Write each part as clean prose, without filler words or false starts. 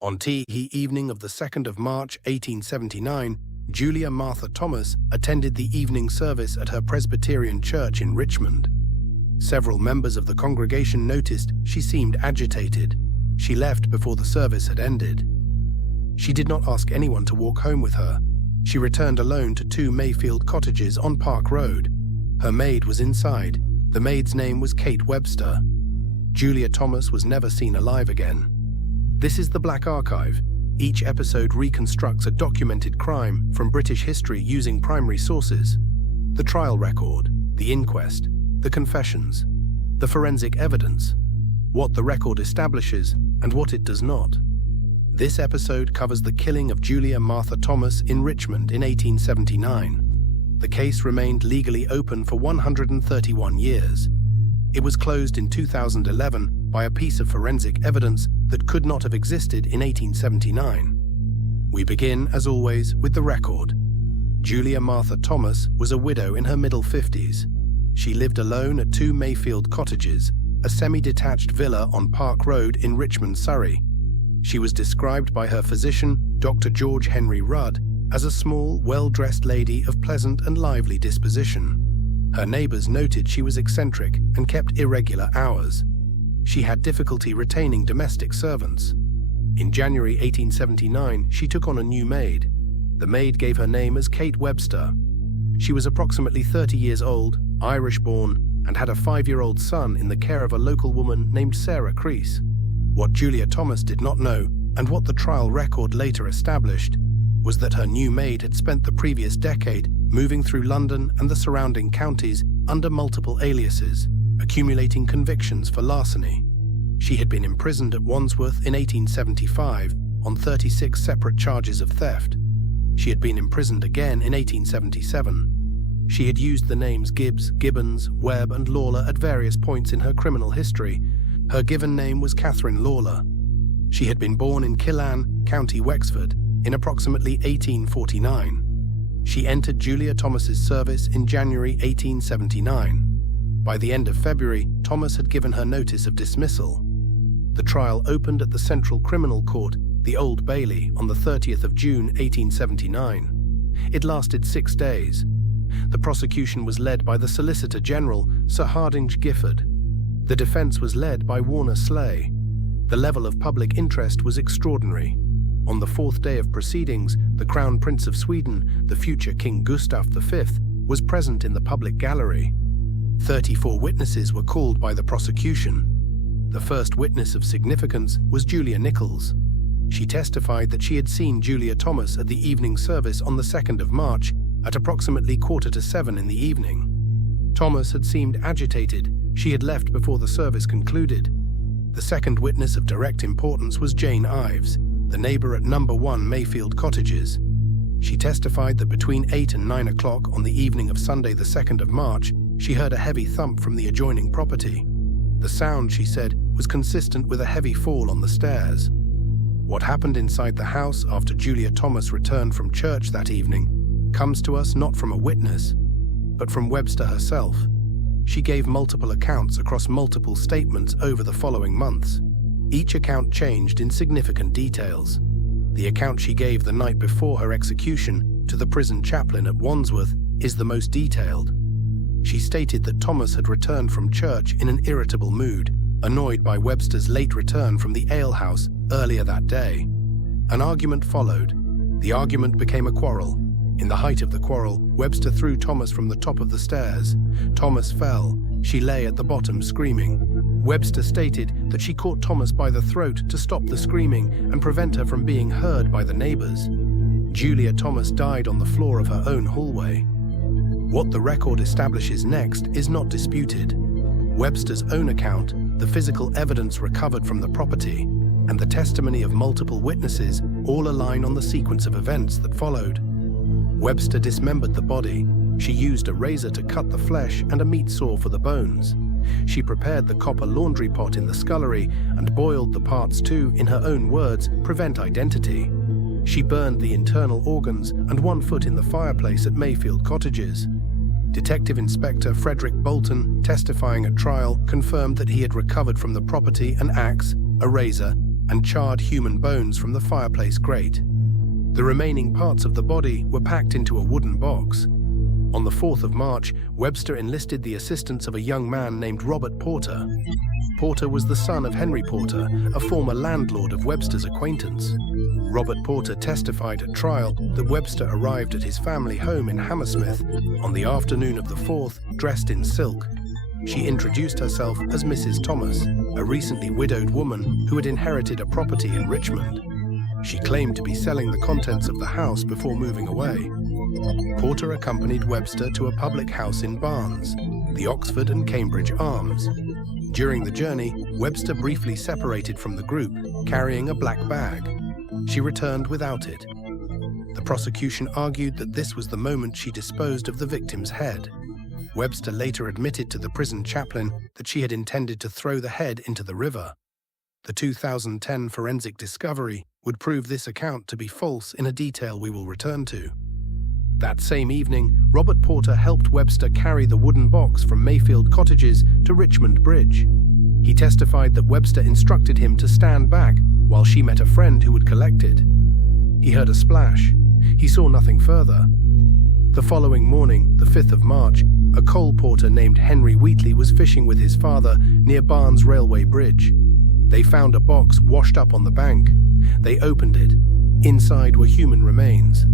On the evening of the 2nd of March 1879, Julia Martha Thomas attended the evening service at her Presbyterian church in Richmond. Several members of the congregation noticed she seemed agitated. She left before the service had ended. She did not ask anyone to walk home with her. She returned alone to 2 Mayfield cottages on Park Road. Her maid was inside. The maid's name was Kate Webster. Julia Thomas was never seen alive again. This is the Black Archive. Each episode reconstructs a documented crime from British history using primary sources: the trial record, the inquest, the confessions, the forensic evidence, what the record establishes and what it does not. This episode covers the killing of Julia Martha Thomas in Richmond in 1879. The case remained legally open for 131 years. It was closed in 2011 by a piece of forensic evidence that could not have existed in 1879. We begin, as always, with the record. Julia Martha Thomas was a widow in her middle 50s. She lived alone at 2 Mayfield cottages, a semi-detached villa on Park Road in Richmond, Surrey. She was described by her physician, Dr. George Henry Rudd, as a small, well-dressed lady of pleasant and lively disposition. Her neighbors noted she was eccentric and kept irregular hours. She had difficulty retaining domestic servants. In January 1879, she took on a new maid. The maid gave her name as Kate Webster. She was approximately 30 years old, Irish-born, and had a 5-year-old son in the care of a local woman named Sarah Creese. What Julia Thomas did not know, and what the trial record later established, was that her new maid had spent the previous decade moving through London and the surrounding counties under multiple aliases, accumulating convictions for larceny. She had been imprisoned at Wandsworth in 1875 on 36 separate charges of theft. She had been imprisoned again in 1877. She had used the names Gibbs, Gibbons, Webb and Lawler at various points in her criminal history. Her given name was Catherine Lawler. She had been born in Killan, County Wexford, in approximately 1849. She entered Julia Thomas's service in January 1879. By the end of February, Thomas had given her notice of dismissal. The trial opened at the Central Criminal Court, the Old Bailey, on the 30th of June 1879. It lasted 6 days. The prosecution was led by the Solicitor General, Sir Hardinge Giffard. The defense was led by Warner Slay. The level of public interest was extraordinary. On the 4th day of proceedings, the Crown Prince of Sweden, the future King Gustav V, was present in the public gallery. 34 witnesses were called by the prosecution. The first witness of significance was Julia Nichols. She testified that she had seen Julia Thomas at the evening service on the 2nd of March at approximately 6:45 in the evening. Thomas had seemed agitated. She had left before the service concluded. The second witness of direct importance was Jane Ives, the neighbor at No. 1 Mayfield Cottages. She testified that between 8 and 9 o'clock on the evening of Sunday the 2nd of March, she heard a heavy thump from the adjoining property. The sound, she said, was consistent with a heavy fall on the stairs. What happened inside the house after Julia Thomas returned from church that evening comes to us not from a witness, but from Webster herself. She gave multiple accounts across multiple statements over the following months. Each account changed in significant details. The account she gave the night before her execution to the prison chaplain at Wandsworth is the most detailed. She stated that Thomas had returned from church in an irritable mood, annoyed by Webster's late return from the alehouse earlier that day. An argument followed. The argument became a quarrel. In the height of the quarrel, Webster threw Thomas from the top of the stairs. Thomas fell. She lay at the bottom screaming. Webster stated that she caught Thomas by the throat to stop the screaming and prevent her from being heard by the neighbors. Julia Thomas died on the floor of her own hallway. What the record establishes next is not disputed. Webster's own account, the physical evidence recovered from the property, and the testimony of multiple witnesses all align on the sequence of events that followed. Webster dismembered the body. She used a razor to cut the flesh and a meat saw for the bones. She prepared the copper laundry pot in the scullery and boiled the parts to, in her own words, prevent identity. She burned the internal organs and one foot in the fireplace at Mayfield Cottages. Detective Inspector Frederick Bolton, testifying at trial, confirmed that he had recovered from the property an axe, a razor, and charred human bones from the fireplace grate. The remaining parts of the body were packed into a wooden box. On the 4th of March, Webster enlisted the assistance of a young man named Robert Porter. Porter was the son of Henry Porter, a former landlord of Webster's acquaintance. Robert Porter testified at trial that Webster arrived at his family home in Hammersmith on the afternoon of the 4th, dressed in silk. She introduced herself as Mrs. Thomas, a recently widowed woman who had inherited a property in Richmond. She claimed to be selling the contents of the house before moving away. Porter accompanied Webster to a public house in Barnes, the Oxford and Cambridge Arms. During the journey, Webster briefly separated from the group, carrying a black bag. She returned without it. The prosecution argued that this was the moment she disposed of the victim's head. Webster later admitted to the prison chaplain that she had intended to throw the head into the river. The 2010 forensic discovery would prove this account to be false in a detail we will return to. That same evening, Robert Porter helped Webster carry the wooden box from Mayfield Cottages to Richmond Bridge. He testified that Webster instructed him to stand back while she met a friend who would collect it. He heard a splash. He saw nothing further. The following morning, the 5th of March, a coal porter named Henry Wheatley was fishing with his father near Barnes Railway Bridge. They found a box washed up on the bank. They opened it. Inside were human remains.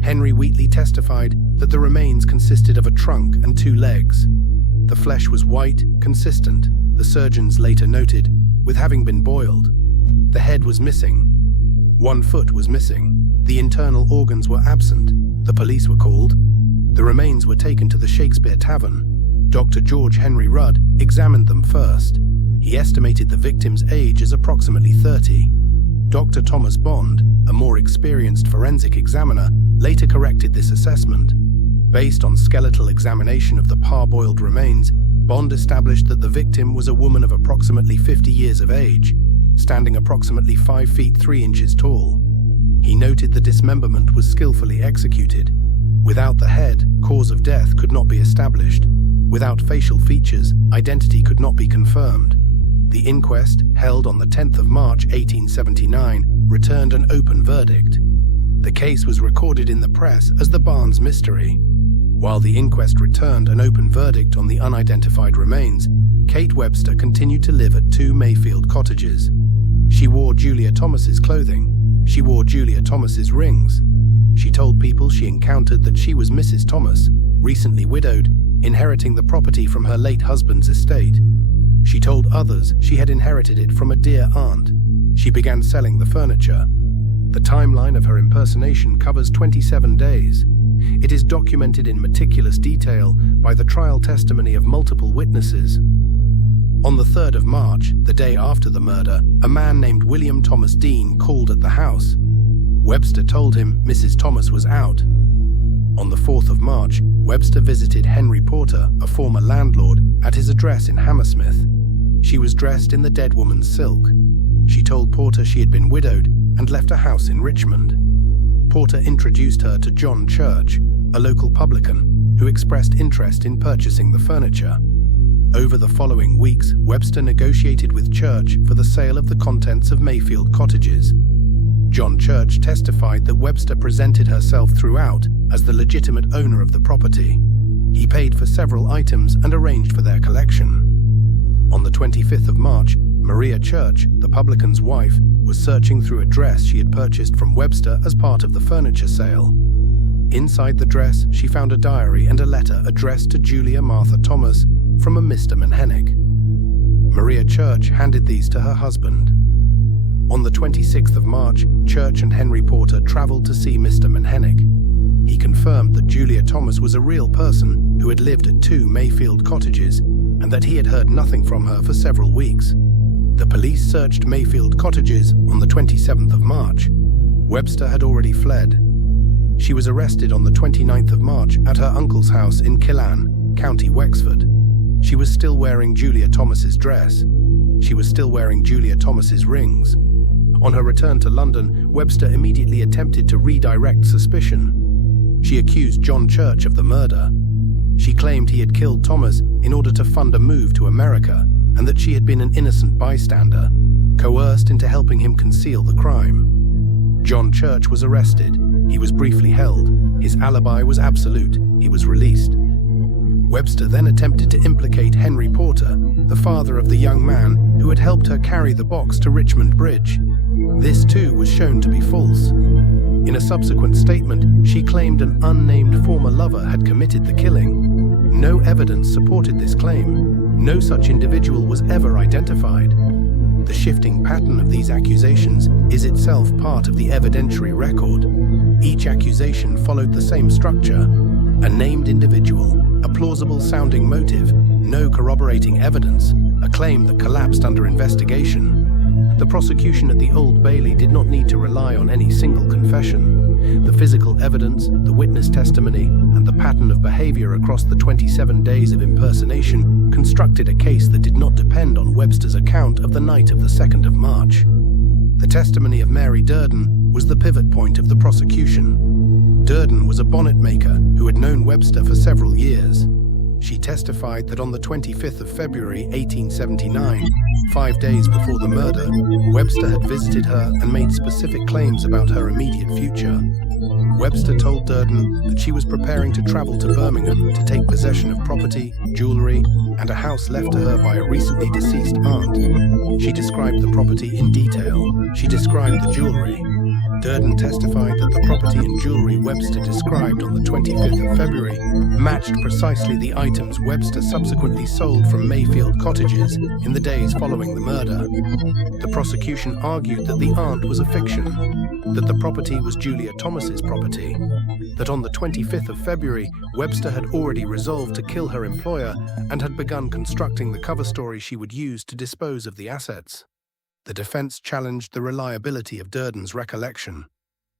Henry Wheatley testified that the remains consisted of a trunk and 2 legs. The flesh was white, consistent, the surgeons later noted, with having been boiled. The head was missing. 1 foot was missing. The internal organs were absent. The police were called. The remains were taken to the Shakespeare Tavern. Dr. George Henry Rudd examined them first. He estimated the victim's age as approximately 30. Dr. Thomas Bond, a more experienced forensic examiner, later corrected this assessment. Based on skeletal examination of the parboiled remains, Bond established that the victim was a woman of approximately 50 years of age, standing approximately 5 feet 3 inches tall. He noted the dismemberment was skillfully executed. Without the head, cause of death could not be established. Without facial features, identity could not be confirmed. The inquest, held on the 10th of March 1879, returned an open verdict. The case was recorded in the press as the Barnes mystery. While the inquest returned an open verdict on the unidentified remains, Kate Webster continued to live at 2 Mayfield Cottages. She wore Julia Thomas's clothing. She wore Julia Thomas's rings. She told people she encountered that she was Mrs. Thomas, recently widowed, inheriting the property from her late husband's estate. She told others she had inherited it from a dear aunt. She began selling the furniture. The timeline of her impersonation covers 27 days. It is documented in meticulous detail by the trial testimony of multiple witnesses. On the 3rd of March, the day after the murder, a man named William Thomas Dean called at the house. Webster told him Mrs. Thomas was out. On the 4th of March, Webster visited Henry Porter, a former landlord, at his address in Hammersmith. She was dressed in the dead woman's silk. She told Porter she had been widowed and left a house in Richmond. Porter introduced her to John Church, a local publican, who expressed interest in purchasing the furniture. Over the following weeks, Webster negotiated with Church for the sale of the contents of Mayfield Cottages. John Church testified that Webster presented herself throughout as the legitimate owner of the property. He paid for several items and arranged for their collection. On the 25th of March, Maria Church, the publican's wife, was searching through a dress she had purchased from Webster as part of the furniture sale. Inside the dress, she found a diary and a letter addressed to Julia Martha Thomas from a Mr. Manhennick. Maria Church handed these to her husband. On the 26th of March, Church and Henry Porter traveled to see Mr. Manhennick. He confirmed that Julia Thomas was a real person who had lived at 2 Mayfield Cottages and that he had heard nothing from her for several weeks. The police searched Mayfield Cottages on the 27th of March. Webster had already fled. She was arrested on the 29th of March at her uncle's house in Killan, County Wexford. She was still wearing Julia Thomas's dress. She was still wearing Julia Thomas's rings. On her return to London, Webster immediately attempted to redirect suspicion. She accused John Church of the murder. She claimed he had killed Thomas in order to fund a move to America and that she had been an innocent bystander. coerced into helping him conceal the crime. John Church was arrested. He was briefly held. His alibi was absolute. He was released. Webster then attempted to implicate Henry Porter, the father of the young man who had helped her carry the box to Richmond Bridge. This too was shown to be false. In a subsequent statement, she claimed an unnamed former lover had committed the killing. No evidence supported this claim. No such individual was ever identified. The shifting pattern of these accusations is itself part of the evidentiary record. Each accusation followed the same structure: a named individual, a plausible-sounding motive, no corroborating evidence, a claim that collapsed under investigation. The prosecution at the Old Bailey did not need to rely on any single confession. The physical evidence, the witness testimony, and the pattern of behavior across the 27 days of impersonation constructed a case that did not depend on Webster's account of the night of the 2nd of March. The testimony of Mary Durden was the pivot point of the prosecution. Durden was a bonnet maker who had known Webster for several years. She testified that on the 25th of February 1879, 5 days before the murder, Webster had visited her and made specific claims about her immediate future. Webster told Durden that she was preparing to travel to Birmingham to take possession of property, jewelry, and a house left to her by a recently deceased aunt. She described the property in detail. She described the jewelry. Durden testified that the property and jewelry Webster described on the 25th of February matched precisely the items Webster subsequently sold from Mayfield Cottages in the days following the murder. The prosecution argued that the aunt was a fiction, that the property was Julia Thomas's property, that on the 25th of February, Webster had already resolved to kill her employer and had begun constructing the cover story she would use to dispose of the assets. The defense challenged the reliability of Durden's recollection.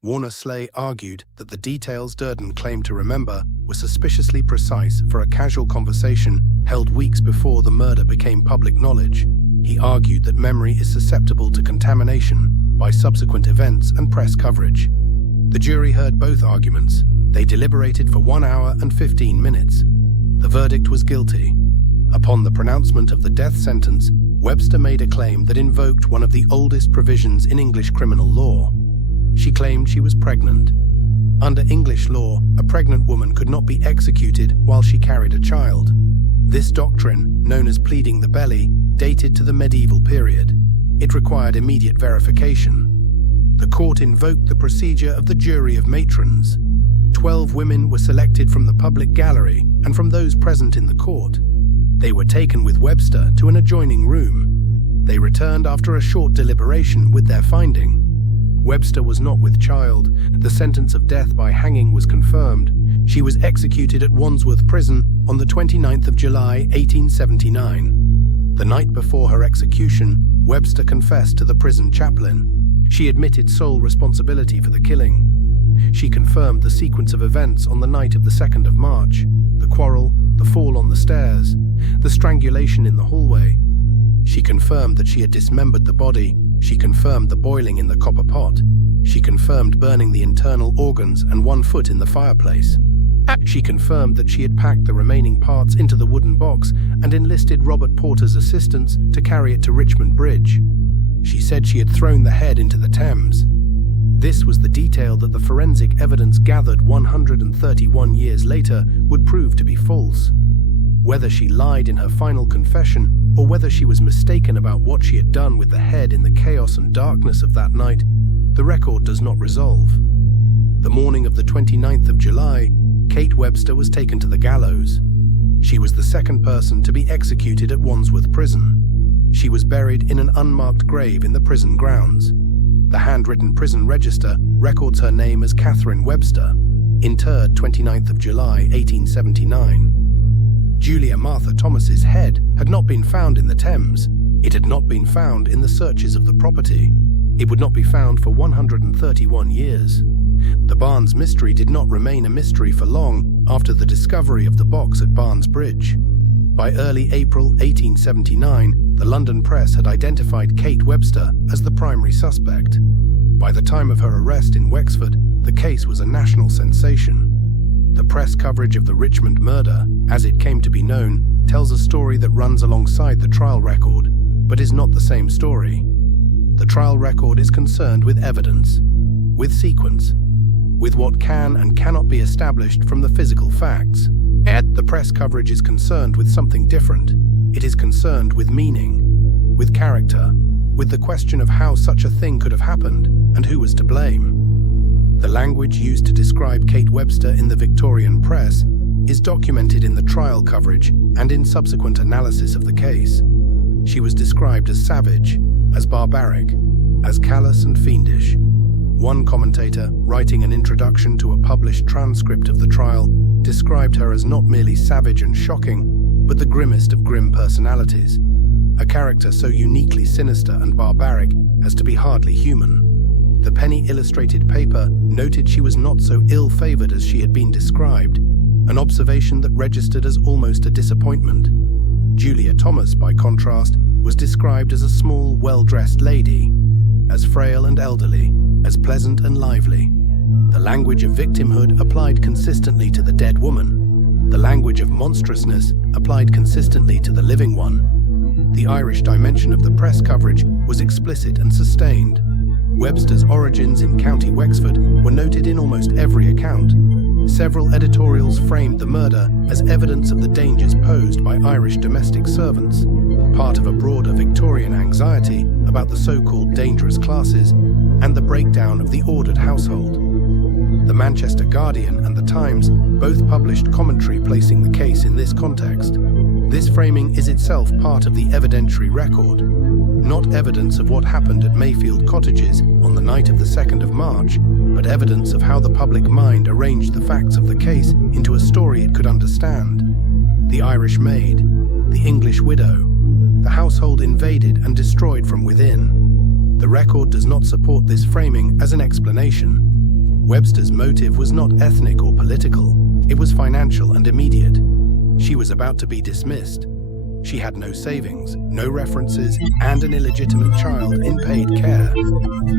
Warner Slay argued that the details Durden claimed to remember were suspiciously precise for a casual conversation held weeks before the murder became public knowledge. He argued that memory is susceptible to contamination by subsequent events and press coverage. The jury heard both arguments. They deliberated for 1 hour and 15 minutes. The verdict was guilty. Upon the pronouncement of the death sentence, Webster made a claim that invoked one of the oldest provisions in English criminal law. She claimed she was pregnant. Under English law, a pregnant woman could not be executed while she carried a child. This doctrine, known as pleading the belly, dated to the medieval period. It required immediate verification. The court invoked the procedure of the jury of matrons. 12 women were selected from the public gallery and from those present in the court. They were taken with Webster to an adjoining room. They returned after a short deliberation with their finding. Webster was not with child. The sentence of death by hanging was confirmed. She was executed at Wandsworth Prison on the 29th of July, 1879. The night before her execution, Webster confessed to the prison chaplain. She admitted sole responsibility for the killing. She confirmed the sequence of events on the night of the 2nd of March, the quarrel, the fall on the stairs, the strangulation in the hallway. She confirmed that she had dismembered the body. She confirmed the boiling in the copper pot. She confirmed burning the internal organs and 1 foot in the fireplace. She confirmed that she had packed the remaining parts into the wooden box and enlisted Robert Porter's assistance to carry it to Richmond Bridge. She said she had thrown the head into the Thames. This was the detail that the forensic evidence gathered 131 years later would prove to be false. Whether she lied in her final confession or whether she was mistaken about what she had done with the head in the chaos and darkness of that night, the record does not resolve. The morning of the 29th of July, Kate Webster was taken to the gallows. She was the second person to be executed at Wandsworth Prison. She was buried in an unmarked grave in the prison grounds. The handwritten prison register records her name as Catherine Webster, interred 29th of July, 1879. Julia Martha Thomas's head had not been found in the Thames. It had not been found in the searches of the property. It would not be found for 131 years. The Barnes mystery did not remain a mystery for long after the discovery of the box at Barnes Bridge. By early April 1879, the London press had identified Kate Webster as the primary suspect. By the time of her arrest in Wexford, the case was a national sensation. The press coverage of the Richmond murder, as it came to be known, tells a story that runs alongside the trial record, but is not the same story. The trial record is concerned with evidence, with sequence, with what can and cannot be established from the physical facts. The press coverage is concerned with something different. It is concerned with meaning, with character, with the question of how such a thing could have happened and who was to blame. The language used to describe Kate Webster in the Victorian press is documented in the trial coverage and in subsequent analysis of the case. She was described as savage, as barbaric, as callous and fiendish. One commentator, writing an introduction to a published transcript of the trial, described her as not merely savage and shocking, but the grimmest of grim personalities, a character so uniquely sinister and barbaric as to be hardly human. The penny illustrated paper noted she was not so ill-favored as she had been described, an observation that registered as almost a disappointment. Julia Thomas, by contrast, was described as a small, well-dressed lady, as frail and elderly, as pleasant and lively. The language of victimhood applied consistently to the dead woman. The language of monstrousness applied consistently to the living one. The Irish dimension of the press coverage was explicit and sustained. Webster's origins in County Wexford were noted in almost every account. Several editorials framed the murder as evidence of the dangers posed by Irish domestic servants, part of a broader Victorian anxiety about the so-called dangerous classes and the breakdown of the ordered household. The Manchester Guardian and the Times both published commentary placing the case in this context. This framing is itself part of the evidentiary record, not evidence of what happened at Mayfield Cottages on the night of the 2nd of March, but evidence of how the public mind arranged the facts of the case into a story it could understand. The Irish maid, the English widow, the household invaded and destroyed from within. The record does not support this framing as an explanation. Webster's motive was not ethnic or political, it was financial and immediate. She was about to be dismissed. She had no savings, no references, and an illegitimate child in paid care.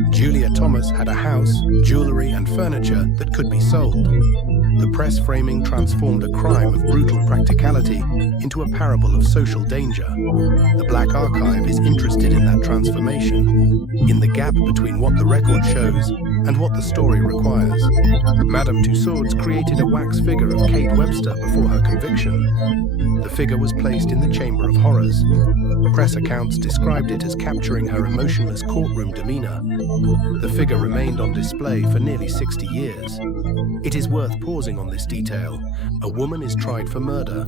Julia Thomas had a house, jewelry, and furniture that could be sold. The press framing transformed a crime of brutal practicality into a parable of social danger. The Black Archive is interested in that transformation, in the gap between what the record shows and what the story requires. Madame Tussauds created a wax figure of Kate Webster before her conviction. The figure was placed in the Chamber of Horrors. Press accounts described it as capturing her emotionless courtroom demeanor. The figure remained on display for nearly 60 years. It is worth pausing on this detail. A woman is tried for murder.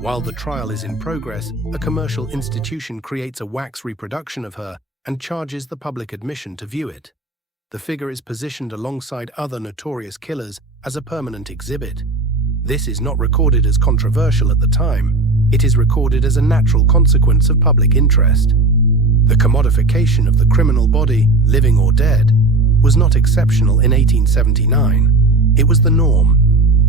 While the trial is in progress, a commercial institution creates a wax reproduction of her and charges the public admission to view it. The figure is positioned alongside other notorious killers as a permanent exhibit. This is not recorded as controversial at the time. It is recorded as a natural consequence of public interest. The commodification of the criminal body, living or dead, was not exceptional in 1879. It was the norm.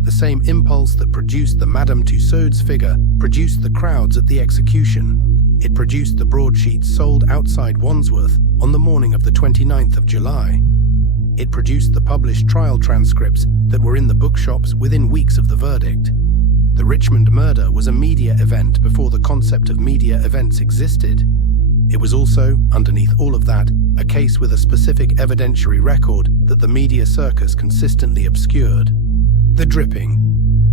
The same impulse that produced the Madame Tussauds figure produced the crowds at the execution. It produced the broadsheets sold outside Wandsworth on the morning of the 29th of July. It produced the published trial transcripts that were in the bookshops within weeks of the verdict. The Richmond murder was a media event before the concept of media events existed. It was also, underneath all of that, a case with a specific evidentiary record that the media circus consistently obscured. The dripping.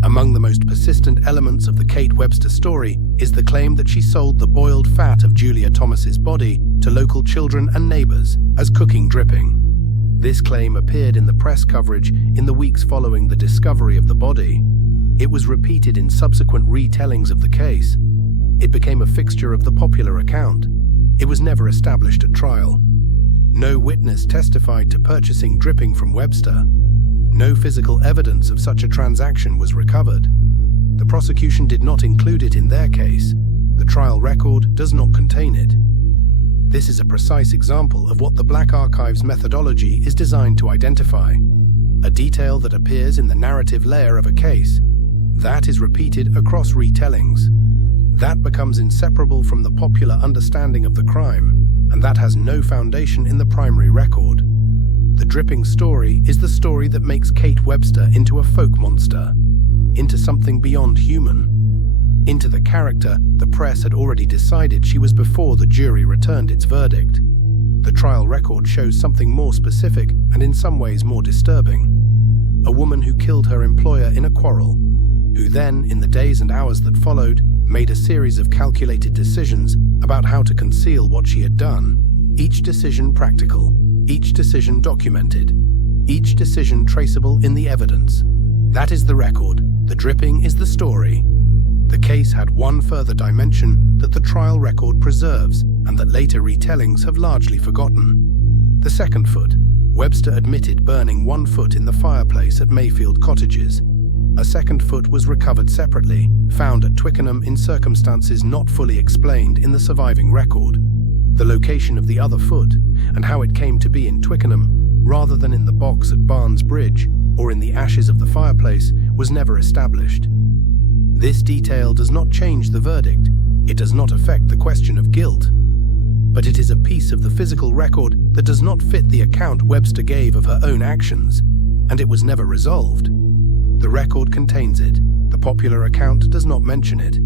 Among the most persistent elements of the Kate Webster story is the claim that she sold the boiled fat of Julia Thomas's body to local children and neighbors as cooking dripping. This claim appeared in the press coverage in the weeks following the discovery of the body. It was repeated in subsequent retellings of the case. It became a fixture of the popular account. It was never established at trial. No witness testified to purchasing dripping from Webster. No physical evidence of such a transaction was recovered. The prosecution did not include it in their case. The trial record does not contain it. This is a precise example of what the Black Archive's methodology is designed to identify. A detail that appears in the narrative layer of a case. That is repeated across retellings. That becomes inseparable from the popular understanding of the crime, and that has no foundation in the primary record. The dripping story is the story that makes Kate Webster into a folk monster, into something beyond human, into the character the press had already decided she was before the jury returned its verdict. the trial record shows something more specific and in some ways more disturbing. A woman who killed her employer in a quarrel, who then, in the days and hours that followed, made a series of calculated decisions about how to conceal what she had done. Each decision practical, each decision documented, each decision traceable in the evidence. That is the record. The dripping is the story. The case had one further dimension that the trial record preserves and that later retellings have largely forgotten. The second foot. Webster admitted burning 1 foot in the fireplace at Mayfield Cottages. A second foot was recovered separately, found at Twickenham in circumstances not fully explained in the surviving record. The location of the other foot, and how it came to be in Twickenham, rather than in the box at Barnes Bridge or in the ashes of the fireplace, was never established. This detail does not change the verdict. It does not affect the question of guilt. But it is a piece of the physical record that does not fit the account Webster gave of her own actions, and it was never resolved. The record contains it. The popular account does not mention it.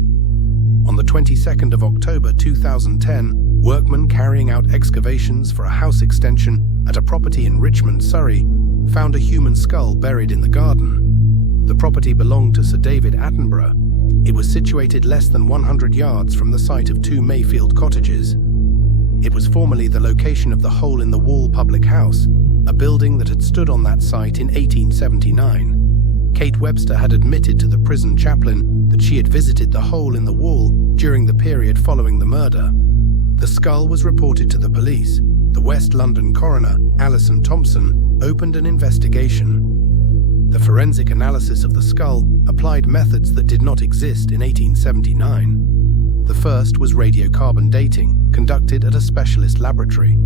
On the 22nd of October 2010, workmen carrying out excavations for a house extension at a property in Richmond, Surrey, found a human skull buried in the garden. The property belonged to Sir David Attenborough. It was situated less than 100 yards from the site of 2 Mayfield Cottages. It was formerly the location of the hole-in-the-wall public house, a building that had stood on that site in 1879. Kate Webster had admitted to the prison chaplain that she had visited the hole in the wall during the period following the murder. The skull was reported to the police. The West London coroner, Alison Thompson, opened an investigation. The forensic analysis of the skull applied methods that did not exist in 1879. The first was radiocarbon dating, conducted at a specialist laboratory.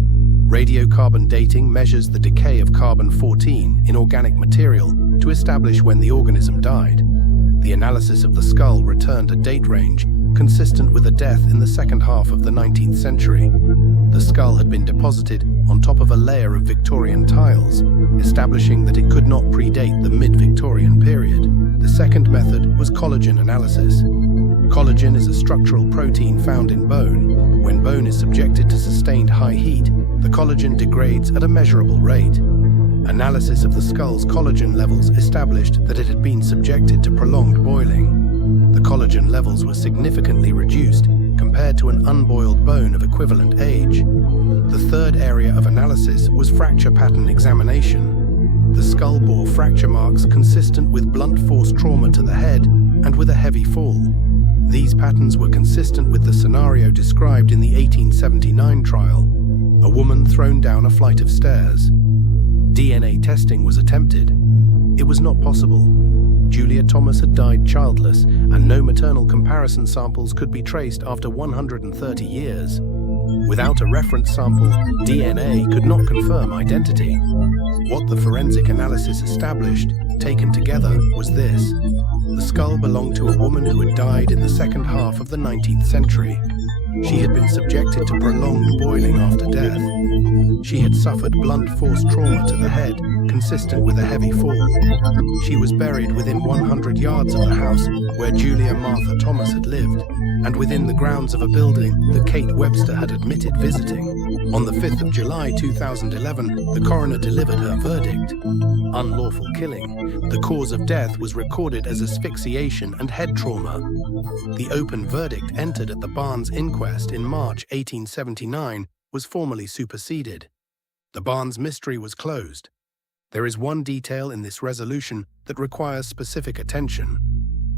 Radiocarbon dating measures the decay of carbon-14 in organic material to establish when the organism died. The analysis of the skull returned a date range consistent with a death in the second half of the 19th century. The skull had been deposited on top of a layer of Victorian tiles, establishing that it could not predate the mid-Victorian period. The second method was collagen analysis. Collagen is a structural protein found in bone. When bone is subjected to sustained high heat, the collagen degrades at a measurable rate. Analysis of the skull's collagen levels established that it had been subjected to prolonged boiling. The collagen levels were significantly reduced compared to an unboiled bone of equivalent age. The third area of analysis was fracture pattern examination. The skull bore fracture marks consistent with blunt force trauma to the head and with a heavy fall. These patterns were consistent with the scenario described in the 1879 trial, a woman thrown down a flight of stairs. DNA testing was attempted. It was not possible. Julia Thomas had died childless, and no maternal comparison samples could be traced after 130 years. Without a reference sample, DNA could not confirm identity. What the forensic analysis established, taken together, was this. The skull belonged to a woman who had died in the second half of the 19th century. She had been subjected to prolonged boiling after death. She had suffered blunt force trauma to the head, consistent with a heavy fall. She was buried within 100 yards of the house where Julia Martha Thomas had lived, and within the grounds of a building that Kate Webster had admitted visiting. On the 5th of July 2011, the coroner delivered her verdict. Unlawful killing. The cause of death was recorded as asphyxiation and head trauma. The open verdict entered at the Barnes inquest in March 1879 was formally superseded. The Barnes mystery was closed. There is one detail in this resolution that requires specific attention.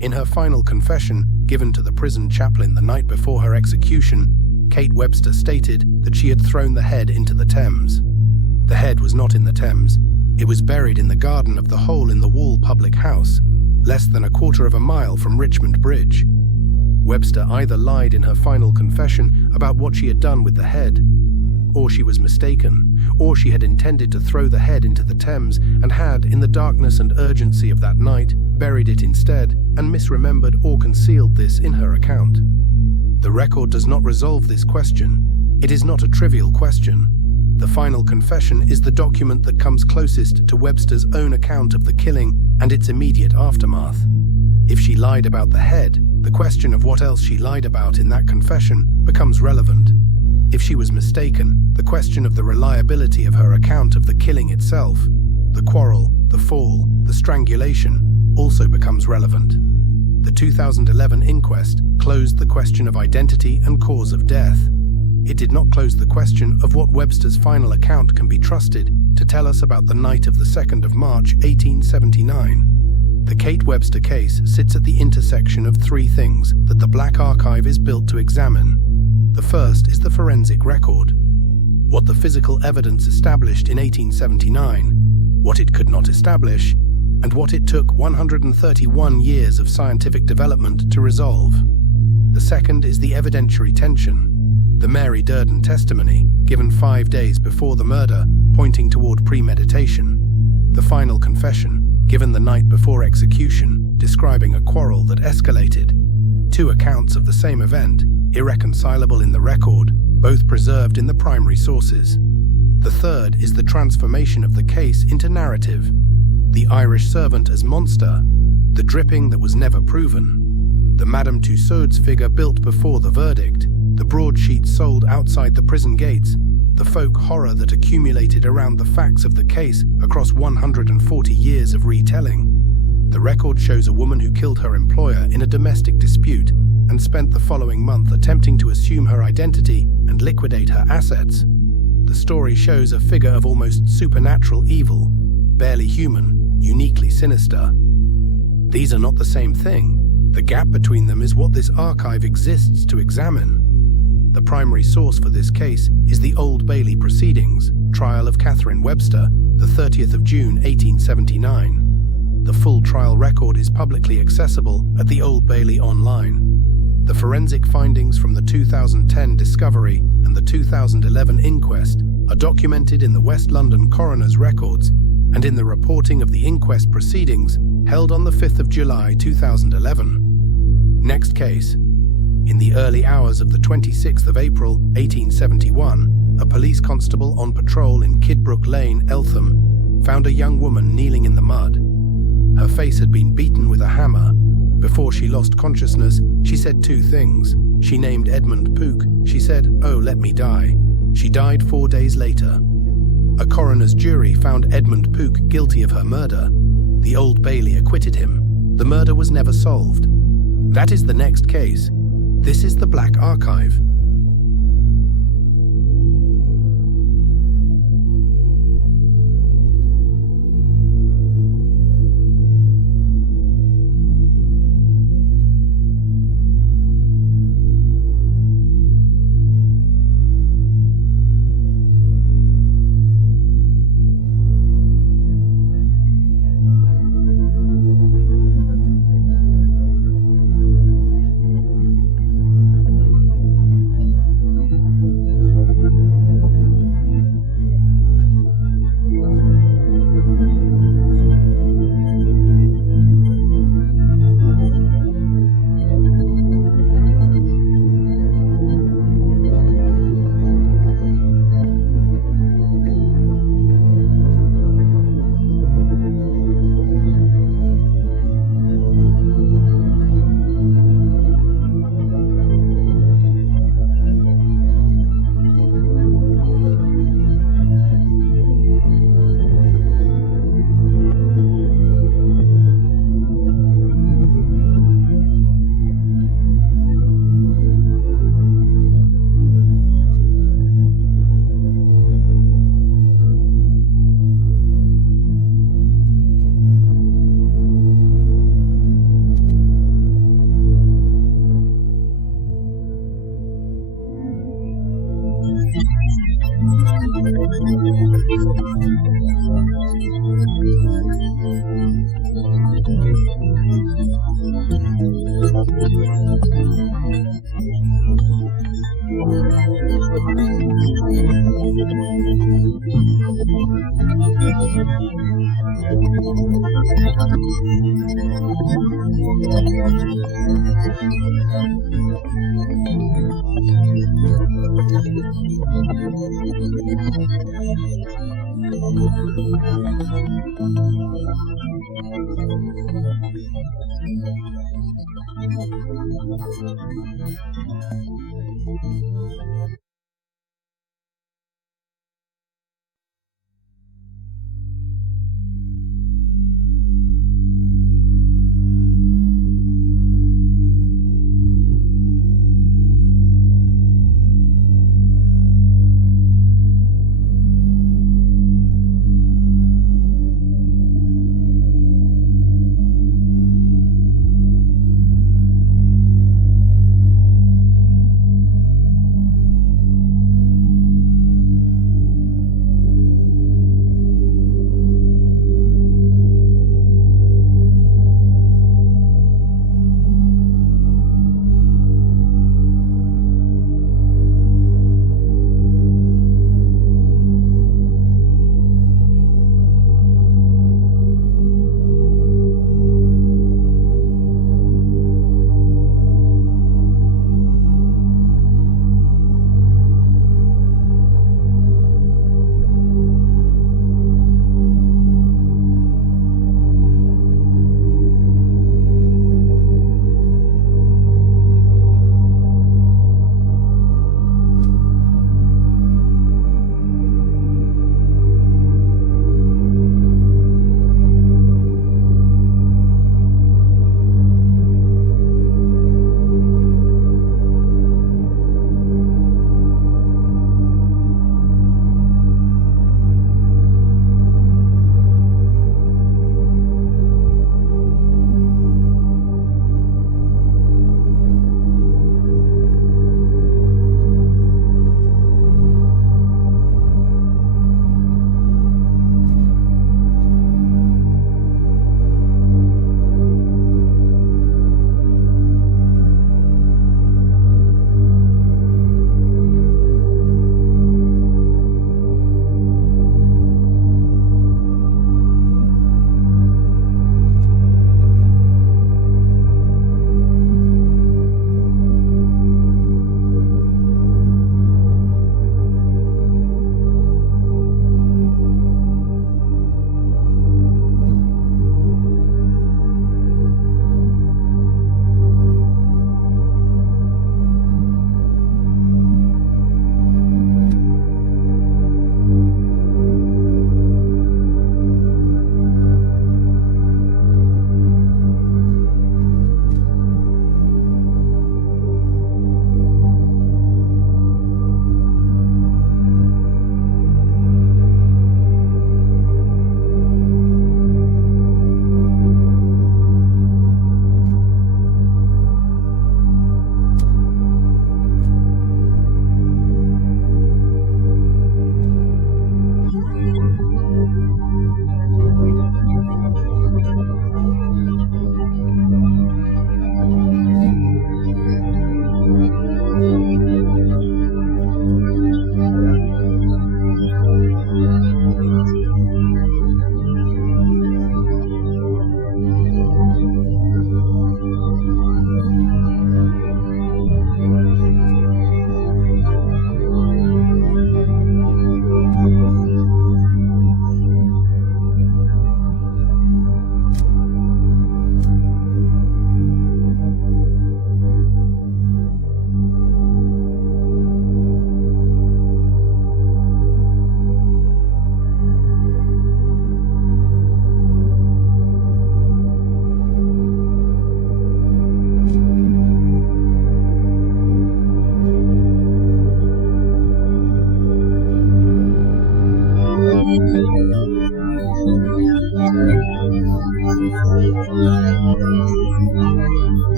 In her final confession, given to the prison chaplain the night before her execution, Kate Webster stated that she had thrown the head into the Thames. The head was not in the Thames. It was buried in the garden of the hole-in-the-wall public house, less than a quarter of a mile from Richmond Bridge. Webster either lied in her final confession about what she had done with the head, or she was mistaken, or she had intended to throw the head into the Thames and had, in the darkness and urgency of that night, buried it instead and misremembered or concealed this in her account. The record does not resolve this question. It is not a trivial question. The final confession is the document that comes closest to Webster's own account of the killing and its immediate aftermath. If she lied about the head, the question of what else she lied about in that confession becomes relevant. If she was mistaken, the question of the reliability of her account of the killing itself, the quarrel, the fall, the strangulation, also becomes relevant. The 2011 inquest closed the question of identity and cause of death. It did not close the question of what Webster's final account can be trusted to tell us about the night of the 2nd of March, 1879. The Kate Webster case sits at the intersection of three things that the Black Archive is built to examine. The first is the forensic record. What the physical evidence established in 1879, what it could not establish, and what it took 131 years of scientific development to resolve. The second is the evidentiary tension. The Mary Durden testimony, given 5 days before the murder, pointing toward premeditation. The final confession, given the night before execution, describing a quarrel that escalated. Two accounts of the same event, irreconcilable in the record, both preserved in the primary sources. The third is the transformation of the case into narrative. The Irish servant as monster, the dripping that was never proven, the Madame Tussaud's figure built before the verdict, the broadsheets sold outside the prison gates, the folk horror that accumulated around the facts of the case across 140 years of retelling. The record shows a woman who killed her employer in a domestic dispute and spent the following month attempting to assume her identity and liquidate her assets. The story shows a figure of almost supernatural evil, barely human, uniquely sinister. These are not the same thing. The gap between them is what this archive exists to examine. The primary source for this case is the Old Bailey Proceedings, trial of Catherine Webster, the 30th of June, 1879. The full trial record is publicly accessible at the Old Bailey online. The forensic findings from the 2010 discovery and the 2011 inquest are documented in the West London coroner's records and in the reporting of the inquest proceedings held on the 5th of July 2011. Next case. In the early hours of the 26th of April, 1871, a police constable on patrol in Kidbrooke Lane, Eltham, found a young woman kneeling in the mud. Her face had been beaten with a hammer. Before she lost consciousness, she said two things. She named Edmund Pook. She said, "Oh, let me die." She died 4 days later. A coroner's jury found Edmund Pook guilty of her murder. The Old Bailey acquitted him. The murder was never solved. That is the next case. This is the Black Archive.